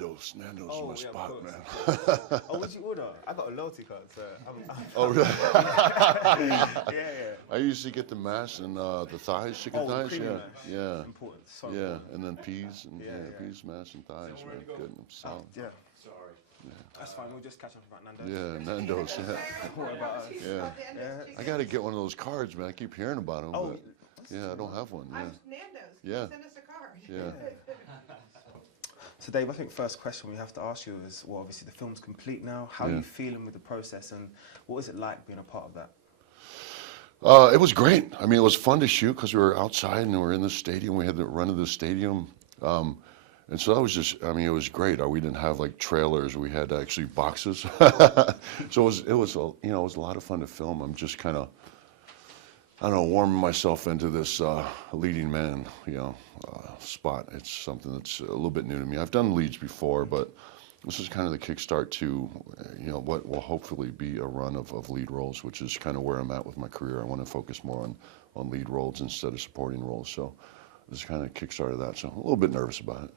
Nando's. Nando's is my spot, of man. Oh, what'd you order? I got a loyalty card, so Oh, really? yeah. I usually get the mash and the thighs, chicken thighs. creamy Yeah, mash. yeah, Important. So yeah, important. and then peas and Yeah. peas, mash, and thighs, man. Good and solid. Yeah. Sorry. That's fine. We'll just catch up about Nando's. Yeah, Nando's. Yeah, What about us? yeah. I got to get one of those cards, man. I keep hearing about them, Oh, but yeah, I don't have one. Yeah, Nando's. Yeah. Send us a card. yeah. So Dave, I think first question we have to ask you is, well, obviously the film's complete now. How are you feeling with the process, and what was it like being a part of that? It was great. I mean, it was fun to shoot because we were outside and we were in the stadium. We had the run of the stadium. And so that was just, I mean, it was great. We didn't have like trailers. We had actually boxes. So it was you know, it was a lot of fun to film. I'm just kind of, I don't know, warming myself into this leading man, you know, spot. It's something that's a little bit new to me. I've done leads before, but this is kind of the kickstart to, you know, what will hopefully be a run of lead roles, which is kind of where I'm at with my career. I want to focus more on lead roles instead of supporting roles. So this is kind of kickstart of that. So I'm a little bit nervous about it.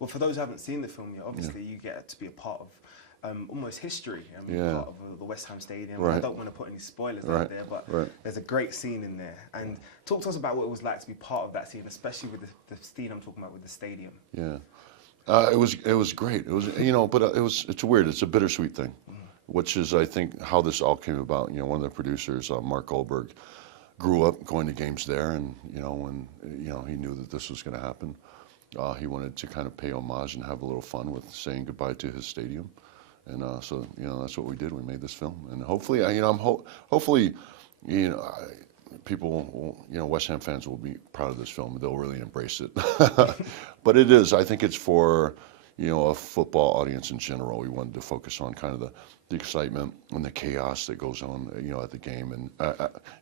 Well, for those who haven't seen the film yet, obviously you get to be a part of almost history. I mean, part of the West Ham Stadium. Right. I don't want to put any spoilers out there, but there's a great scene in there. And talk to us about what it was like to be part of that scene, especially with the scene I'm talking about with the stadium. Yeah, it was great. It was, you know, but it's weird. It's a bittersweet thing, which is I think how this all came about. You know, one of the producers, Mark Goldberg, grew up going to games there, and you know, when you know he knew that this was going to happen. He wanted to kind of pay homage and have a little fun with saying goodbye to his stadium, and so you know that's what we did. We made this film, and hopefully, you know, hopefully, you know, people, you know, West Ham fans will be proud of this film. They'll really embrace it. But it is. I think it's for, you know, a football audience in general. We wanted to focus on kind of the excitement and the chaos that goes on, you know, at the game, and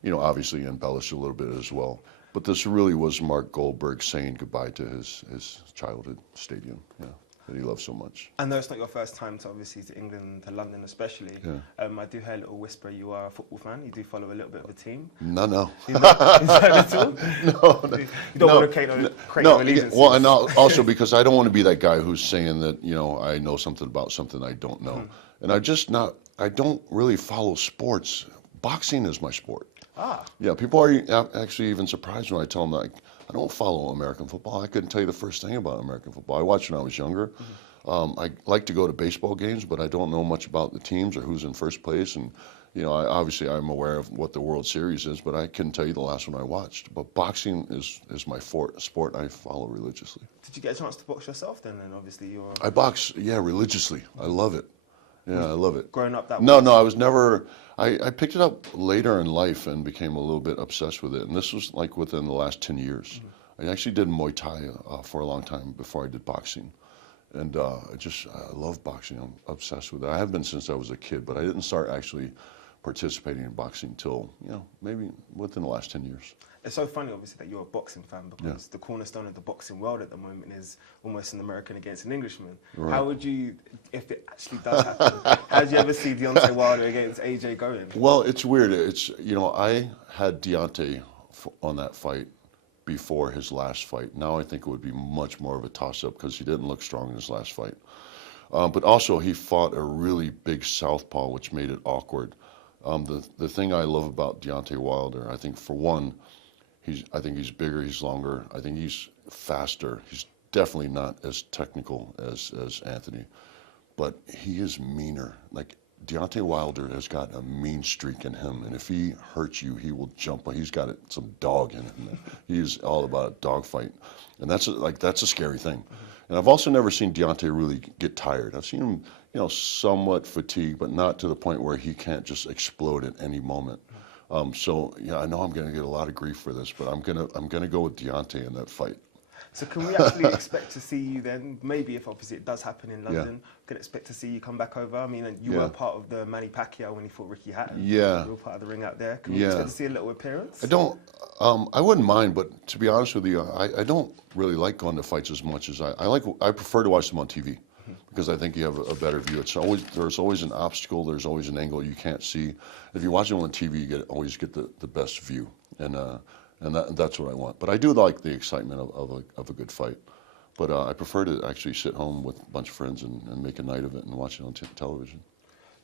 you know, obviously embellish a little bit as well. But this really was Mark Goldberg saying goodbye to his childhood stadium, yeah, that he loved so much. I know it's not your first time to obviously to England, to London especially. I do hear a little whisper you are a football fan. You do follow a little bit of a team. No. Is that at all? No. You don't want to create no allegiance. Well, and also because I don't want to be that guy who's saying that, you know, I know something about something I don't know. And I don't really follow sports. Boxing is my sport. Yeah, people are actually even surprised when I tell them that I don't follow American football. I couldn't tell you the first thing about American football. I watched when I was younger. I like to go to baseball games, but I don't know much about the teams or who's in first place. And, you know, obviously I'm aware of what the World Series is, but I couldn't tell you the last one I watched. But boxing is my sport I follow religiously. Did you get a chance to box yourself then? And obviously you're... I box, yeah, religiously. I love it. Yeah, I love it. Growing up that way? No, I was never... I picked it up later in life and became a little bit obsessed with it. And this was like within the last 10 years. I actually did Muay Thai for a long time before I did boxing. And I love boxing. I'm obsessed with it. I have been since I was a kid, but I didn't start actually participating in boxing until, you know, maybe within the last 10 years. It's so funny, obviously, that you're a boxing fan because the cornerstone of the boxing world at the moment is almost an American against an Englishman. Right. How would you, if it actually does happen, how do you ever see Deontay Wilder against AJ going? Well, it's weird. It's, you know, I had Deontay on that fight before his last fight. Now I think it would be much more of a toss-up because he didn't look strong in his last fight. But also he fought a really big southpaw, which made it awkward. The thing I love about Deontay Wilder, I think for one, I think he's bigger, he's longer, I think he's faster. He's definitely not as technical as Anthony, but he is meaner. Like Deontay Wilder has got a mean streak in him, and if he hurts you, he will jump. He's got some dog in him. He's all about a dogfight, and that's a scary thing. And I've also never seen Deontay really get tired. I've seen him, you know, somewhat fatigued, but not to the point where he can't just explode at any moment. So yeah, I know I'm going to get a lot of grief for this, but I'm gonna go with Deontay in that fight. So can we actually expect to see you then, maybe if obviously it does happen in London, can expect to see you come back over? I mean, you were part of the Manny Pacquiao when he fought Ricky Hatton. Yeah. You were part of the ring out there. Can we expect to see a little appearance? I wouldn't mind, but to be honest with you, I don't really like going to fights as much as I prefer to watch them on TV. Because I think you have a better view. There's always an obstacle. There's always an angle you can't see. If you watch them on TV, you always get the best view, and that's what I want. But I do like the excitement of a good fight. But I prefer to actually sit home with a bunch of friends and make a night of it and watch it on television.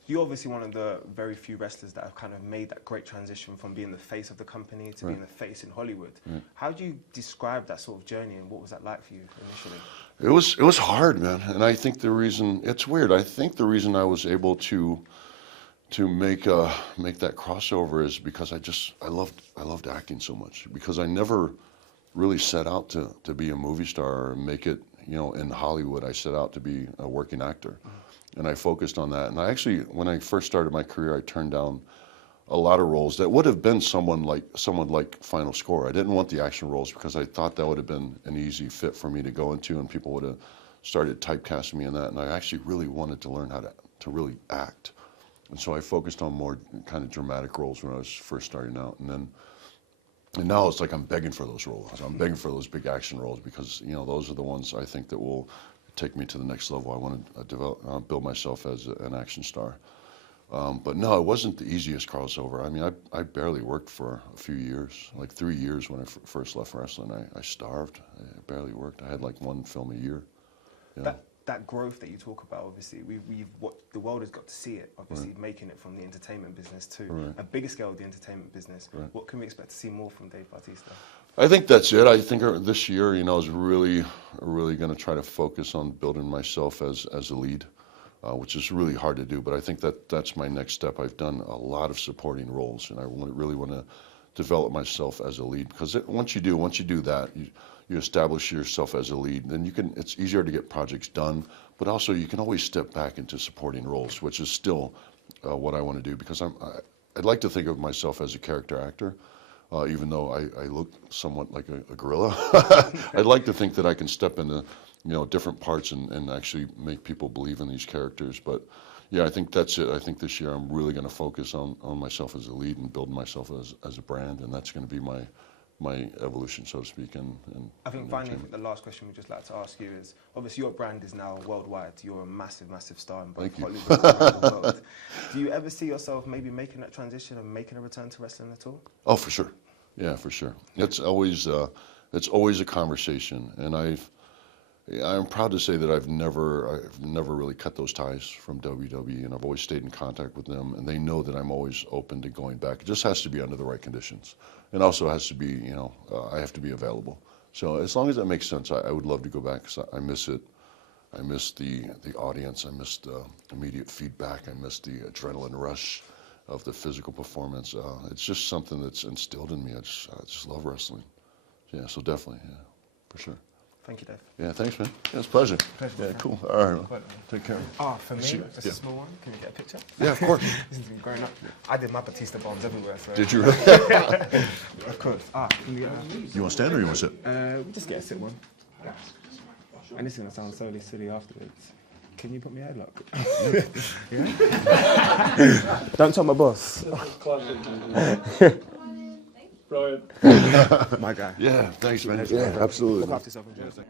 You're obviously one of the very few wrestlers that have kind of made that great transition from being the face of the company to being the face in Hollywood. How do you describe that sort of journey, and what was that like for you initially? It was hard, man. And I think the reason, it's weird, I think the reason I was able to make that crossover is because I loved acting so much, because I never really set out to be a movie star or make it, you know, in Hollywood. I set out to be a working actor. And I focused on that. And I actually, when I first started my career, I turned down a lot of roles that would have been someone like Final Score. I didn't want the action roles because I thought that would have been an easy fit for me to go into, and people would have started typecasting me in that. And I actually really wanted to learn how to really act. And so I focused on more kind of dramatic roles when I was first starting out. And now it's like I'm begging for those roles. I'm begging for those big action roles, because, you know, those are the ones I think that will take me to the next level. I want to build myself as an action star. But no, it wasn't the easiest crossover. I mean, I barely worked for a few years, like 3 years when I first left wrestling. I starved. I barely worked. I had like one film a year. Yeah. That growth that you talk about, obviously, the world has got to see it, obviously, making it from the entertainment business to a bigger scale of the entertainment business. What can we expect to see more from Dave Bautista? I think that's it. I think this year, you know, is really going to try to focus on building myself as a lead, which is really hard to do. But I think that's my next step. I've done a lot of supporting roles, and I really want to develop myself as a lead, because once you do that, you establish yourself as a lead, then it's easier to get projects done, but also you can always step back into supporting roles, which is still what I want to do, because I'd like to think of myself as a character actor, even though I look somewhat like a gorilla. I'd like to think that I can step into, you know, different parts and actually make people believe in these characters. But yeah, I think that's it. I think this year I'm really going to focus on myself as a lead and build myself as a brand, and that's going to be my evolution, so to speak. And I think finally, the last question we'd just like to ask you is, obviously your brand is now worldwide. You're a massive, massive star in both Hollywood and around the world. Do you ever see yourself maybe making that transition and making a return to wrestling at all? Oh, for sure. Yeah, for sure. It's always a conversation, and I'm proud to say that I've never really cut those ties from WWE, and I've always stayed in contact with them, and they know that I'm always open to going back. It just has to be under the right conditions, and also has to be, you know, I have to be available. So as long as that makes sense, I would love to go back, because I miss it. I miss the audience. I miss the immediate feedback. I miss the adrenaline rush of the physical performance. It's just something that's instilled in me. I just love wrestling. Yeah, so definitely, yeah, for sure. Thank you, Dave. Yeah, thanks, man. Yeah, it's a pleasure. Yeah, cool. All right. Take care. For me, it's a small one. Can we get a picture? Yeah, of course. This has been growing up. I did my Bautista bombs everywhere. So. Did you really? Of course. Can we get you want to stand or you want to sit? We'll just get a sit one. And this is going to sound so silly afterwards. Can you put me a headlock? Yeah? Don't tell my boss. Brilliant. My guy. Yeah, thanks, man. Yeah, absolutely. Look after yourself.